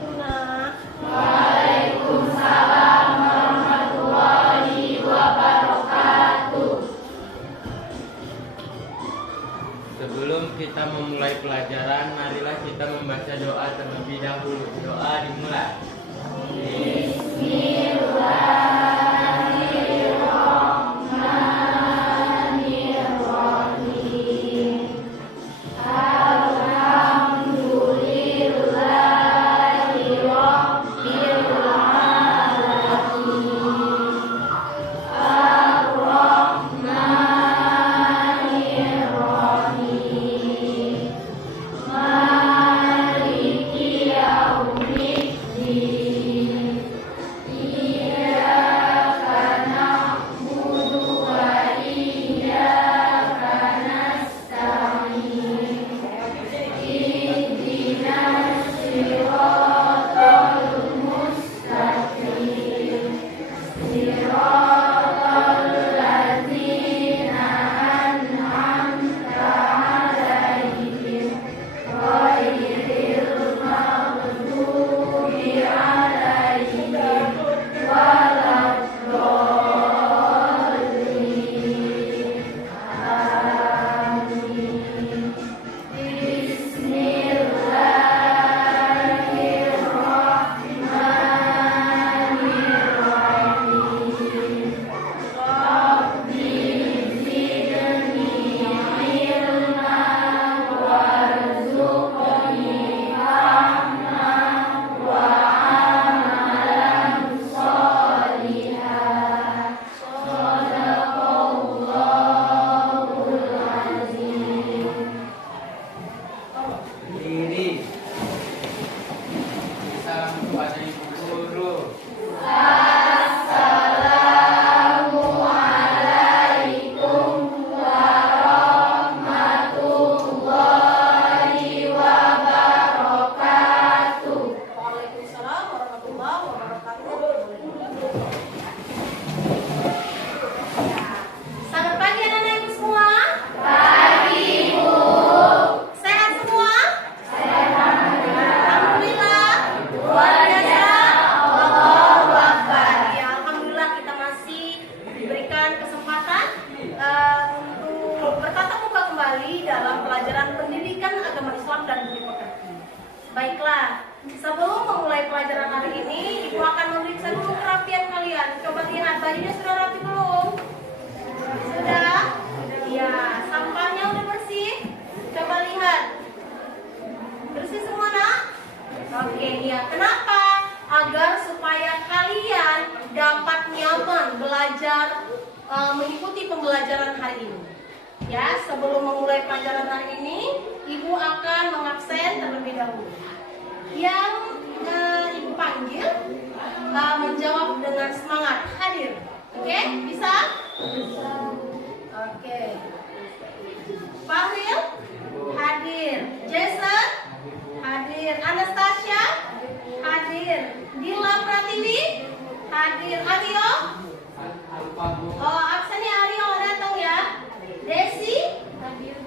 Assalamualaikum nak. Waalaikumsalam warahmatullahi wabarakatuh. Sebelum kita memulai pelajaran, marilah kita membaca doa terlebih dahulu. Doa dimulai. Salam kepada ibu guru. Assalamualaikum warahmatullahi wabarakatuh. Waalaikumsalam warahmatullahi wabarakatuh. Selamat pagi anak-anak ibu semua. Pagi, Bu. Sehat semua? Alhamdulillah. Luar biasa. Allahu Akbar. Ya, alhamdulillah kita masih diberikan kesempatan untuk bertatap muka kembali dalam pelajaran pendidikan agama Islam dan budi pekerti. Baiklah, sebelum memulai pelajaran hari ini, Ibu akan memeriksa dulu kerapian kalian. Coba lihat, bajunya sudah rapi belum? Sudah? Ya, sampahnya udah bersih? Coba lihat. Bersih semua, nak? Oke, ya. Kenapa? Agar supaya kalian dapat nyaman belajar, mengikuti pembelajaran hari ini. Ya, sebelum memulai pelajaran hari ini, Ibu akan mengabsen terlebih dahulu. Yang Ibu panggil menjawab dengan semangat hadir. Oke, bisa? Oke. Fahril hadir. Jason hadir. Anastasia hadir. Dila Pratiwi hadir. Aryo, oh absennya Aryo datang ya. Desi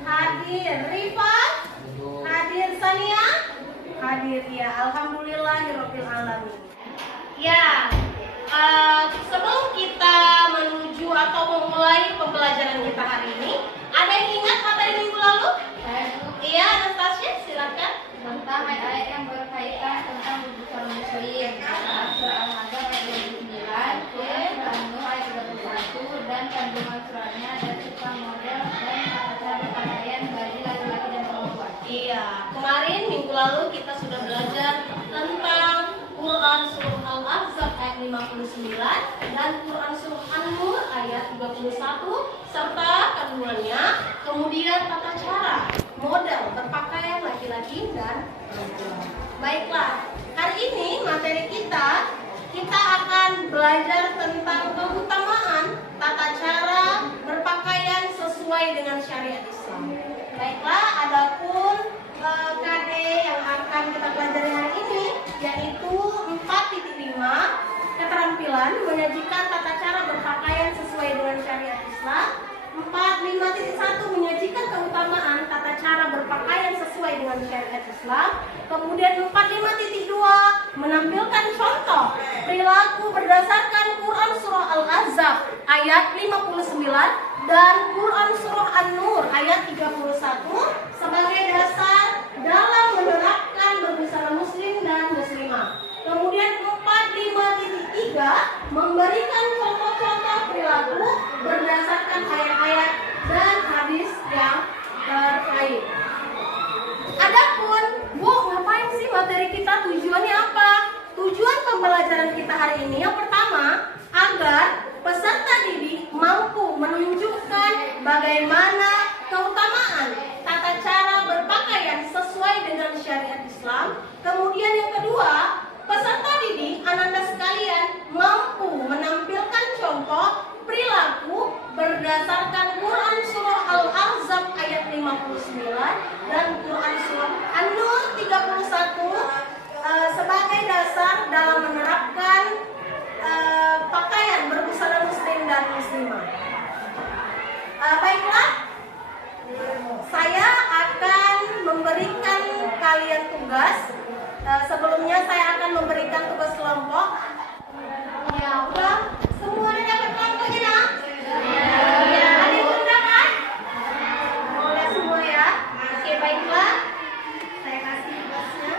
hadir. Rifa hadir. Sania hadir ya. Alhamdulillahirabbil alamin. Ya, sebelum kita menuju atau memulai pembelajaran kita hari ini, ada yang ingat materi minggu lalu? Iya, Anastasia, silakan. Tentang ayat-ayat yang berkaitan tentang kebutuhan muslim. Surah Al-Ahzab ayat 29, Surah An-Nur ayat 31, dan kandungan surahnya dan tukang model dan tata cara berpakaian bagi laki-laki dan perempuan. Iya, kemarin minggu lalu kita sudah belajar tentang Quran Surah Al-Ahzab ayat 59 dan Quran Surah An-Nur ayat 31 serta kandungannya, kemudian tata cara model berpakaian laki-laki dan perempuan. Baiklah, hari ini materi kita akan belajar tentang keutamaan tata cara berpakaian sesuai dengan syariat Islam. Baiklah, adapun KD yang akan kita pelajari hari ini yaitu 4.5 keterampilan menyajikan tata cara berpakaian sesuai dengan syariat Islam. 4.5.1 menyajikan keutamaan tata cara berpakaian sesuai dengan syariat Islam. Kemudian 4.5.2 perilaku berdasarkan Quran Surah Al-Ahzab ayat 59 dan Quran Surah An-Nur ayat 31 sebagai dasar dalam menerapkan berbusana muslim dan muslimah. Kemudian 45.3 memberikan contoh-contoh perilaku berdasarkan ayat-ayat dan hadis yang terkait. Adapun, Bu, ngapain sih materi kita? Tujuannya apa? Tujuan pembelajaran kita hari ini yang pertama, agar peserta didik mampu menunjukkan bagaimana keutamaan tata cara berpakaian sesuai dengan syariat Islam. Kemudian yang kedua, peserta didik Ananda sekalian mampu menampilkan contoh perilaku berdasarkan Quran Surah Al-Ahzab ayat 59 dan Quran Surah An-Nur 31 sebagai dasar dalam menerapkan pakaian berbusana muslim dan muslimah. Baiklah, saya akan memberikan kalian tugas. Sebelumnya saya akan memberikan tugas kelompok. Ya, udah semuanya dapat kelompoknya, nak? Ya. Ada yang sudah kan? Boleh semua ya. Oke, baiklah. Saya kasih tugasnya.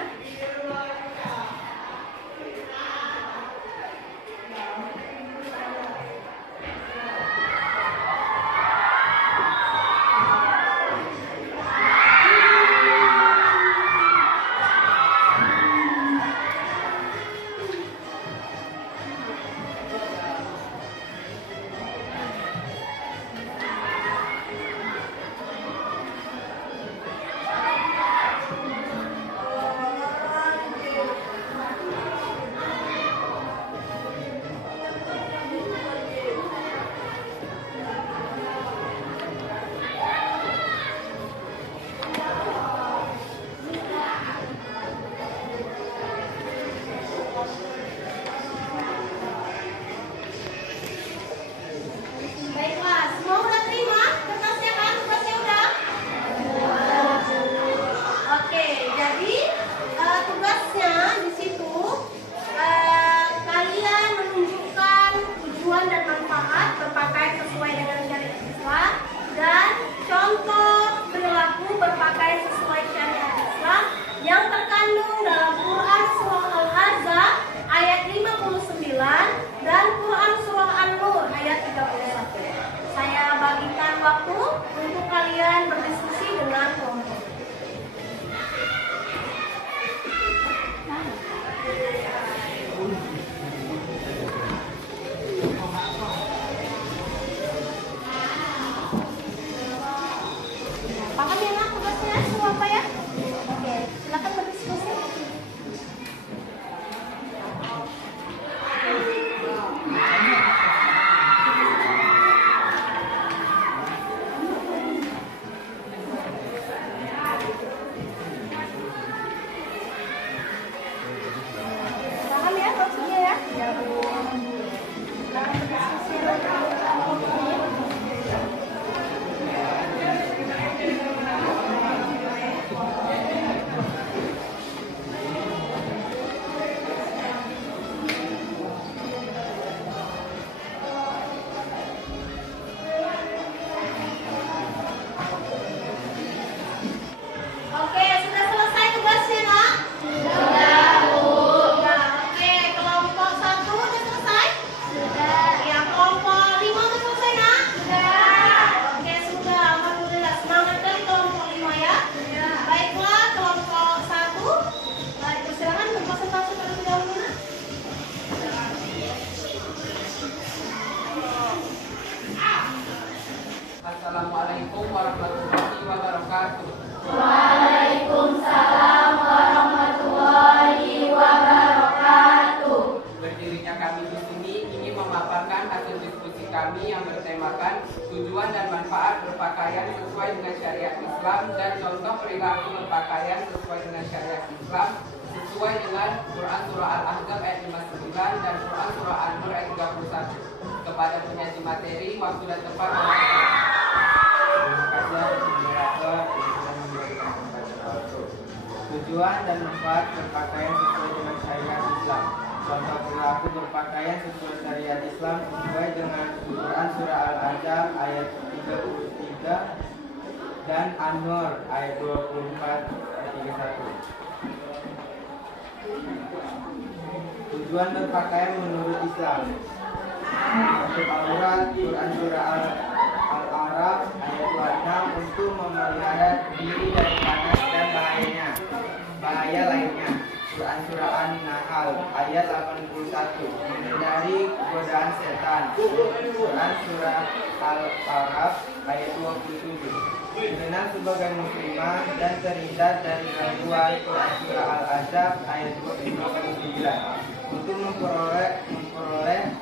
Waktu untuk kalian berdiskusi dengan kelompok. Paham ya, nak, tugasnya semua apa ya? Oke, silakan berdiskusi. Assalamualaikum warahmatullahi wabarakatuh. Waalaikumsalam warahmatullahi wabarakatuh. Berdirinya kami di sini ingin memaparkan hasil diskusi kami yang bertemakan tujuan dan manfaat berpakaian sesuai dengan syariat Islam dan contoh perilaku berpakaian sesuai dengan syariat Islam sesuai dengan Quran Surah Al-Ahzab ayat 59 dan Quran Surah An-Nur ayat 31. Kepada penyaji materi, waktu dan tempat. Terima kasih atas moderator yang sudah memberikan kesempatan waktu. Tujuan dan manfaat berpakaian sesuai dengan syariat Islam. Contoh perilaku berpakaian sesuai syariat Islam sesuai dengan Quran surah Al-Ahzab ayat 33 dan An-Nur ayat 24-31. Tujuan berpakaian menurut Islam. Untuk aurat, Quran surah Al-A'raf ayat 26 untuk memelihara diri dari panas dan bahaya lainnya. Quran surah An-Nahl ayat 81 menghindari godaan setan. Quran surah Al-A'raf ayat 27 dikenal sebagai muslimah dan terhindar dari gangguan. Quran surah Al-Ahzab ayat 59 untuk memperoleh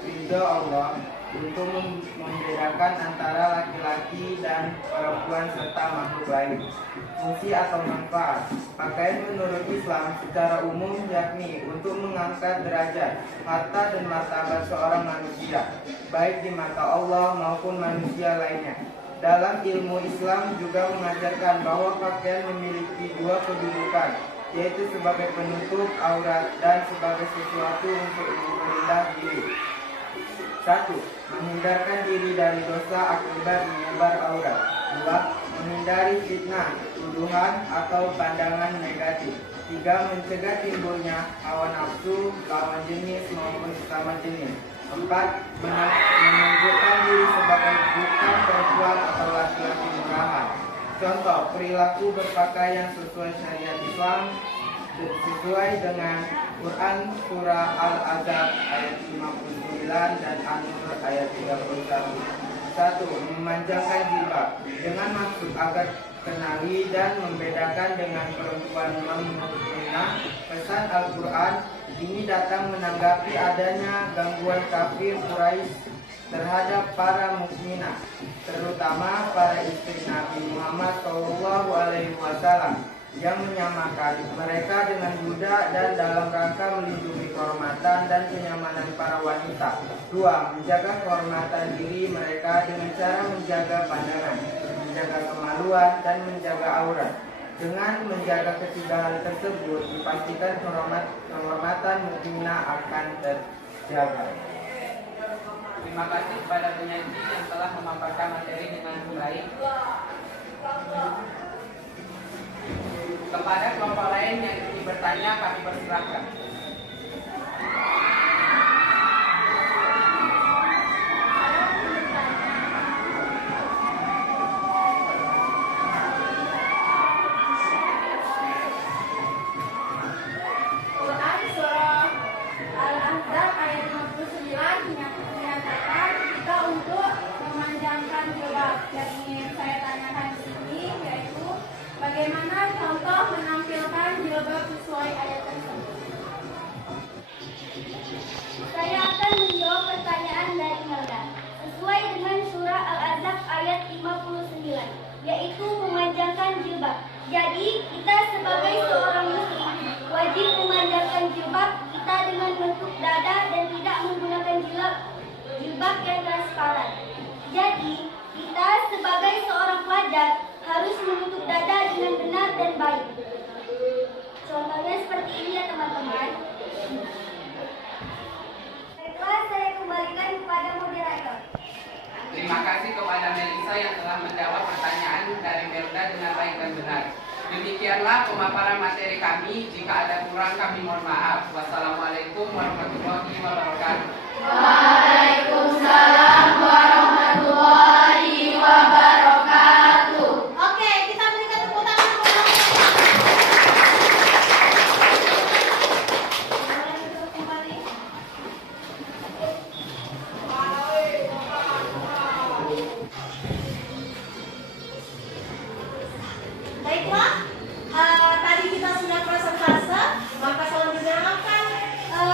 ridho Allah, untuk membedakan antara laki-laki dan perempuan serta makhluk lain. Fungsi atau manfaat pakaian menurut Islam secara umum yakni untuk mengangkat derajat, harta dan martabat seorang manusia, baik di mata Allah maupun manusia lainnya. Dalam ilmu Islam juga mengajarkan bahwa pakaian memiliki dua kedudukan, yaitu sebagai penutup aurat dan sebagai sesuatu untuk memelihara diri. 1. Menghindarkan diri dari dosa akibat menyebar aurat. 2. Menghindari fitnah, tuduhan, atau pandangan negatif. 3. Mencegah timbulnya hawa nafsu, lawan jenis maupun sesama jenis. 4. Menunjukkan diri sebagai bukan perempuan atau laki-laki murahan. Contoh, perilaku berpakaian sesuai syariat Islam sesuai dengan Quran surah Al-Ahzab ayat 59 dan An-Nur ayat 31. 1. Memanjangkan jilbab dengan maksud agar kenali dan membedakan dengan perempuan mukminah. Pesan Al-Quran ini datang menanggapi adanya gangguan kafir Quraisy terhadap para mukminah, terutama para istri Nabi Muhammad SAW, yang menyamakan mereka dengan budak dan dalam rangka melindungi kehormatan dan kenyamanan para wanita. 2. Menjaga kehormatan diri mereka dengan cara menjaga pandangan, menjaga kemaluan, dan menjaga aurat. Dengan menjaga ketiga hal tersebut, dipastikan kehormatan mukminah akan terjaga. Terima kasih kepada penyaji yang telah memaparkan materi dengan baik. Kepada kelompok lain yang ingin bertanya, kami persilahkan. Quran surah Al-Ahzab ayat 59 menyatakan kita untuk memanjangkan jilbab. Yang ingin saya tanyakan di sini yaitu bagaimana contoh menampilkan jilbab sesuai ayat tersebut? Saya akan menjawab pertanyaan dari Melda sesuai dengan surah Al-Ahzab ayat 59, yaitu memanjangkan jilbab. Jadi kita sebagai seorang muslim wajib memanjangkan jilbab kita dengan menutup dada dan tidak menggunakan jilbab yang transparan. Jadi kita sebagai seorang pelajar harus menutup dada dengan benar dan baik. Contohnya seperti ini ya teman-teman. Baiklah, saya kembalikan kepada moderator. Terima kasih kepada Melisa yang telah menjawab pertanyaan dari Melda dengan baik dan benar. Demikianlah pemaparan materi kami. Jika ada kurang kami mohon maaf. Wassalamualaikum warahmatullahi wabarakatuh. Waalaikumsalam warahmatullahi wabarakatuh. Oke, kita berikan tepuk tangan untuk Boleh duduk kembali. Baiklah, tadi kita sudah presentase, maka selanjutnya akan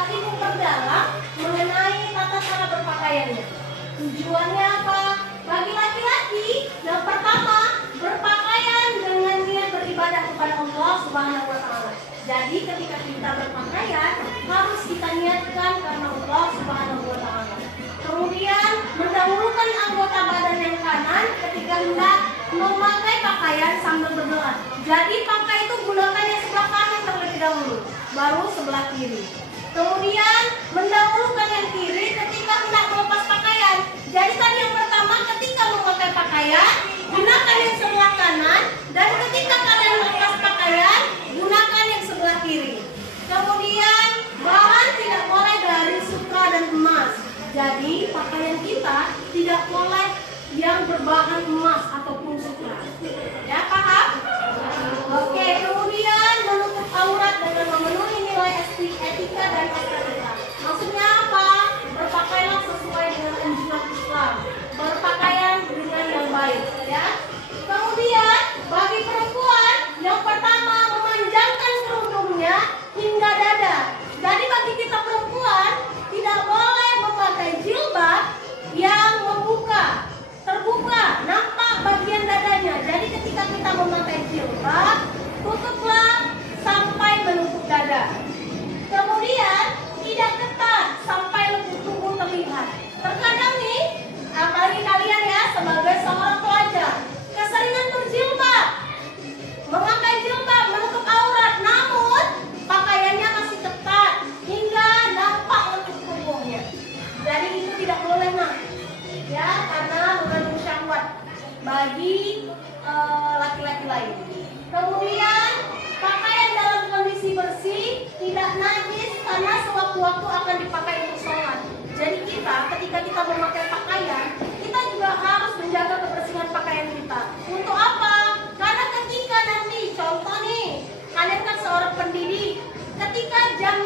Ibu perdalam mengenai tata cara berpakaiannya. Tujuannya apa? Bagi laki-laki, yang pertama berpakaian dengan niat beribadah kepada Allah Subhanahu wa Ta'ala. Jadi ketika kita berpakaian harus kita niatkan karena Allah Subhanahu wa Ta'ala. Kemudian mendahulukan anggota badan yang kanan ketika hendak memakai pakaian sambil berdoa. Jadi pakai itu gunakan yang sebelah kanan terlebih terlebih dahulu, baru sebelah kiri. Kemudian mendahulukan yang kiri ketika hendak melepas pakaian. Jadi tadi yang pertama ketika memakai pakaian, gunakan yang sebelah kanan, dan ketika kalian melepas pakaian, gunakan yang sebelah kiri. Kemudian bahan tidak boleh dari sutra dan emas. Jadi pakaian kita tidak boleh yang berbahan emas ataupun sutra. Ya, paham? Oke, kemudian menutup aurat dengan memenuhi nilai etika dan estetika. Maksudnya apa? Berpakaianlah sesuai dengan anjuran Islam. Berpakaian dengan yang baik, ya. Kemudian bagi perempuan, yang pertama memanjangkan kerudungnya hingga dada. Jadi bagi kita perempuan tidak boleh memakai jilbab yang terbuka, nampak bagian dadanya. Jadi ketika kita memakai jilbab, tutuplah sampai menutup dada. Kemudian tidak ketat sampai lutut tubuh terlihat. Terkadang nih, apalagi kalian ya sebagai seorang pelajar, keseringan berjilbab, memakai jilbab menutup aurat, namun pakaiannya masih ketat hingga nampak lutut tubuhnya. Jadi itu tidak boleh, nak. Ya, karena mengandung syahwat bagi laki-laki lain. Kemudian pakaian dalam kondisi bersih, tidak najis karena sewaktu-waktu akan dipakai untuk sholat. Jadi ketika kita memakai pakaian, kita juga harus menjaga kebersihan pakaian kita. Untuk apa? Karena ketika nanti, contoh nih, kalian kan seorang pendidik, ketika jam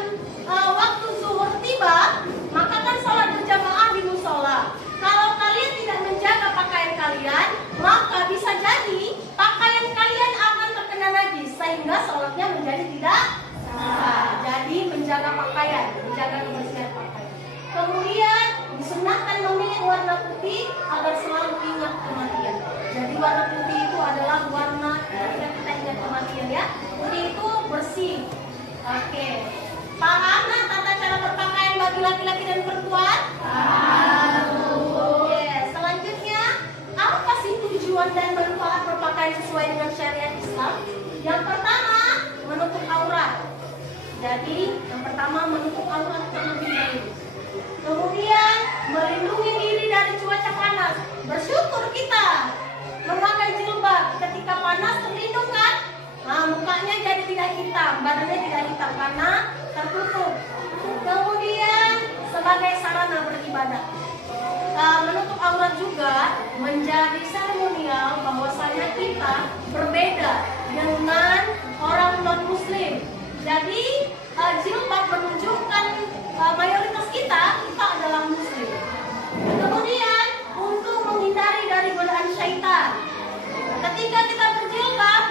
waktu zuhur tiba, maka kan sholat berjamaah di musola. Kalau kalian tidak menjaga pakaian kalian, maka bisa jadi pakaian kalian akan terkena najis sehingga sholatnya menjadi tidak sah. Jadi menjaga pakaian, menjaga kebersihan pakaian. Kemudian disunahkan memilih warna putih agar selalu ingat kematian. Jadi warna putih itu adalah warna ketika kita ingat kematian, ya. Putih itu bersih. Oke. Paham nah tata cara berpakaian bagi laki-laki dan perempuan? Apa sih tujuan dan manfaat berpakaian sesuai dengan syariat Islam? Yang pertama, menutup aurat. Jadi, yang pertama menutup aurat terlebih dahulu. Kemudian, melindungi diri dari cuaca panas. Bersyukur kita memakai jilbab. Ketika panas terlindung kan? Nah, mukanya jadi tidak hitam, badannya tidak hitam karena tertutup. Kemudian, sebagai sarana beribadah. Menutup aurat juga menjadi seremonial bahwasanya kita berbeda dengan orang non-muslim. Jadi jilbab menunjukkan mayoritas kita adalah muslim. Kemudian untuk menghindari dari godaan syaitan, ketika kita berjilbab,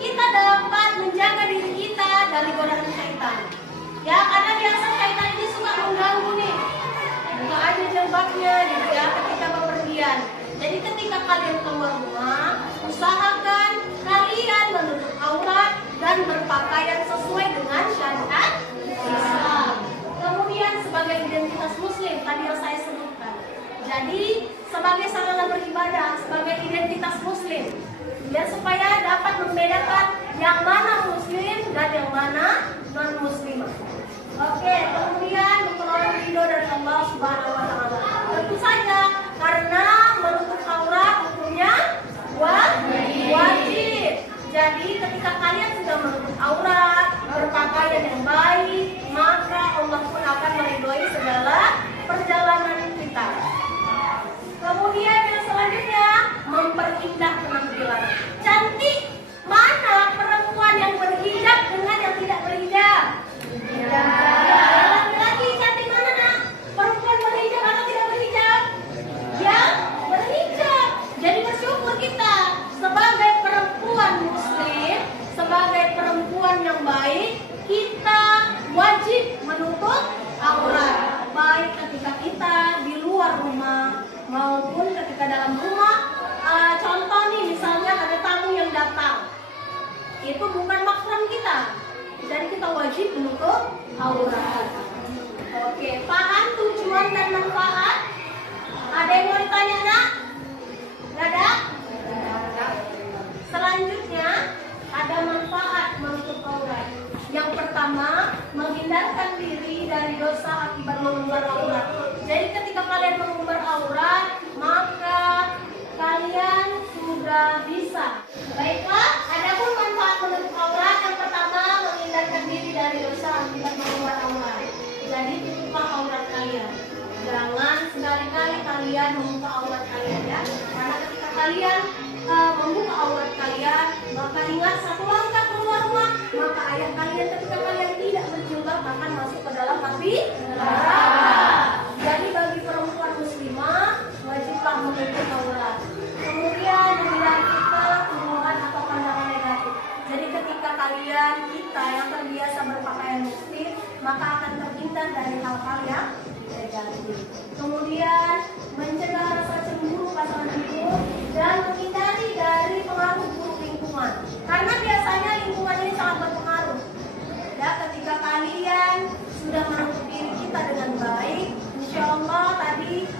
kita dapat menjaga diri kita dari godaan syaitan. Ya, karena biasa syaitan ini suka mengganggu nih. Buka aja jilbabnya gitu ya ketika bepergian. Jadi ketika kalian keluar rumah, usahakan kalian menutup aurat dan berpakaian sesuai dengan syariat Islam. Kemudian sebagai identitas muslim tadi yang saya sebutkan. Jadi sebagai sarana beribadah, sebagai identitas muslim. Dan supaya dapat membedakan yang mana muslim dan yang mana non-muslimah. Oke, kemudian memperoleh ridho dari Allah Subhanahu wa Ta'ala. Tentu saja karena menutup aurat hukumnya wajib. Jadi ketika kalian sudah menutup aurat, berpakaian yang baik, maka Allah pun akan meridhoi segala perjalanan kita. Kemudian yang selanjutnya memperindah penampilan. Cantik mana perempuan yang berhijab dengan yang tidak berhijab? Laki-laki cantik mana nak? Perempuan berhijab atau tidak berhijab? Yang berhijab. Jadi bersyukur kita sebagai perempuan muslim, sebagai perempuan yang baik, kita wajib menutup aurat. Baik ketika kita di luar rumah maupun ketika dalam rumah. Contoh nih, misalnya ada tamu yang datang, itu bukan mahram kita. Jadi kita wajib menutup aurat. Oke, paham tujuan dan manfaat? Ada yang mau ditanya nak? Nggak ada? Selanjutnya ada manfaat menghindarkan diri dari dosa akibat mengumbar aurat. Jadi ketika kalian mengumbar aurat, maka kalian sudah bisa. Baiklah, adapun manfaat menutup aurat, yang pertama menghindarkan diri dari dosa akibat mengumbar aurat. Jadi tutuplah aurat kalian. Jangan sekali-kali kalian membuka aurat kalian ya. Karena ketika kalian membuka aurat kalian, maka ingat satu langkah keluar rumah, maka ayah kalian ketika kalian tidak berjilbab akan masuk ke dalam api neraka. Jadi bagi perempuan muslimah wajiblah menutup aurat. Kemudian menghindari fitnah, tuduhan atau pandangan negatif. Jadi ketika kita yang terbiasa berpakaian muslim, maka akan terhindar dari hal-hal yang negatif. Kemudian mencegah rasa cemburu pasangan hidup dan menghindari dari pengaruh buruk lingkungan. Karena biasanya lingkungan ini sangat berpengaruh. Ya, ketika kalian sudah menutup diri kita dengan baik, insya Allah tadi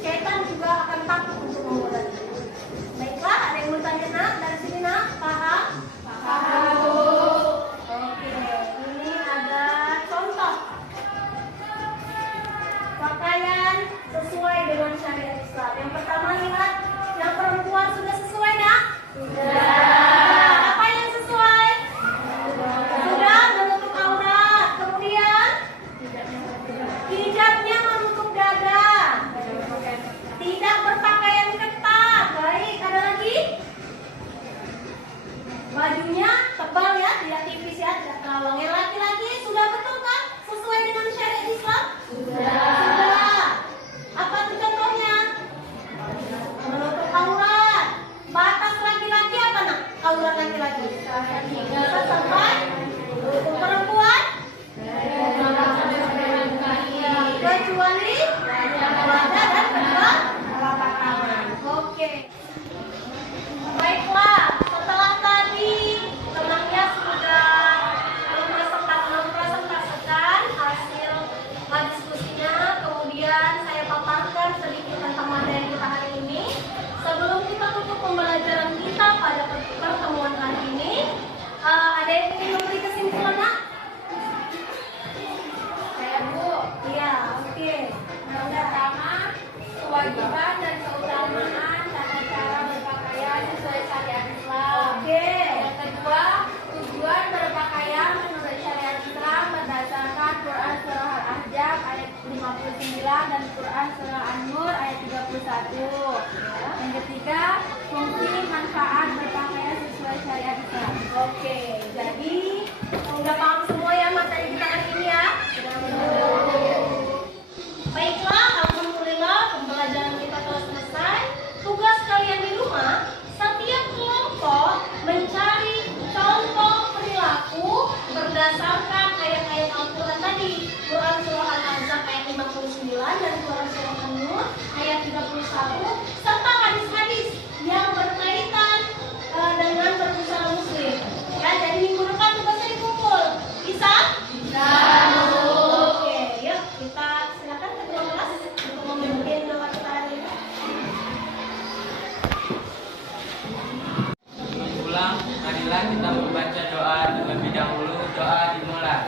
syaitan juga akan takut untuk menggoda kita. Baiklah, ada yang bertanya nak dari sini nak? Paham? Paham. Oke, ini ada contoh pakaian sesuai dengan syariat Islam. Yang pertama lihat, yang perempuan sudah sesuai nak? Sudah. Apa yang sesuai? Sudah menutup aurat. Kemudian hijabnya menutup dada. Tidak berpakaian ketat. Baik, ada lagi? Bajunya tebal ya, tidak tipis ya, tidak terlalu. Yang laki-laki sudah betul kan? Sesuai dengan syariat Islam? Sudah. Apa itu contohnya? Menutup aurat. Batas laki-laki apa nak? Aurat laki-laki. Sampai untuk perempuan? Kecuali wajah dan kedua telapak tangan. Oke. Baiklah, setelah tadi temannya sudah mempresentasikan hasil diskusinya, kemudian saya paparkan sedikit tentang materi kita hari ini. Sebelum kita tutup pembelajaran kita pada pertemuan kali ini, ada yang ingin memberi kesimpulan nak? Saya Bu. Iya, oke. Yang pertama, kewajiban dan keutamaan tata cara berpakaian sesuai syariat Islam. Oke. Yang kedua, tujuan berpakaian menurut syariat Islam berdasarkan Quran Surah Al-Ahzab ayat 59 dan Quran Surah An-Nur ayat 31. Yang ketiga, fungsi manfaat berpakaian sesuai syariat Islam. Oke, jadi udah paham semua ya materi kita hari ini ya? Baiklah, alhamdulillah pembelajaran kita telah selesai. Tugas kalian di rumah, setiap kelompok mencari contoh perilaku berdasarkan ayat-ayat Al-Quran tadi. Quran Surah Al-Ahzab ayat 59 dan Quran Surah An-Nur ayat 31 serta hadis-hadis yang berkaitan dengan berbusana muslim. Ya, jadi minggu depan tugasnya dikumpul. Bisa? Bisa. Oke, yuk kita silakan ketua kelas untuk memimpin doa kita hari ini. Sebelum pulang, marilah kita membaca doa terlebih dahulu. Doa dimulai.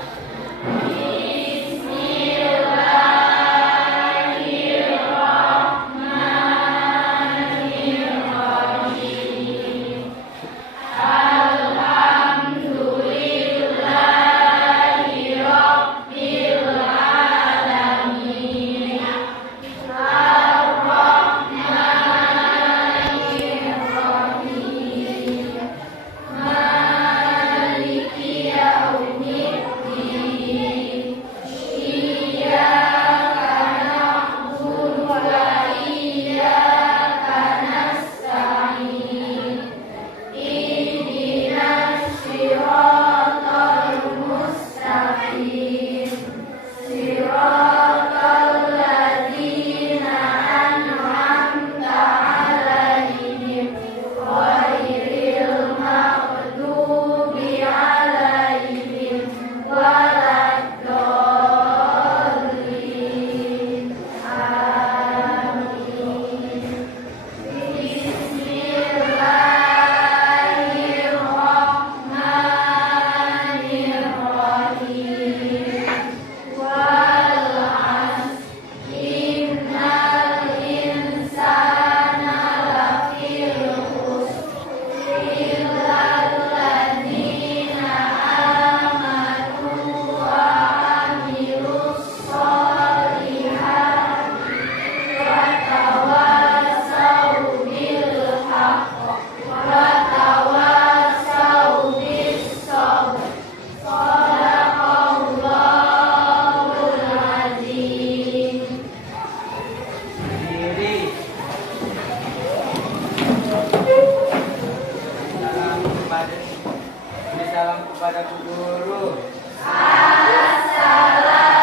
Beri salam kepada Bu Guru. Assalamualaikum.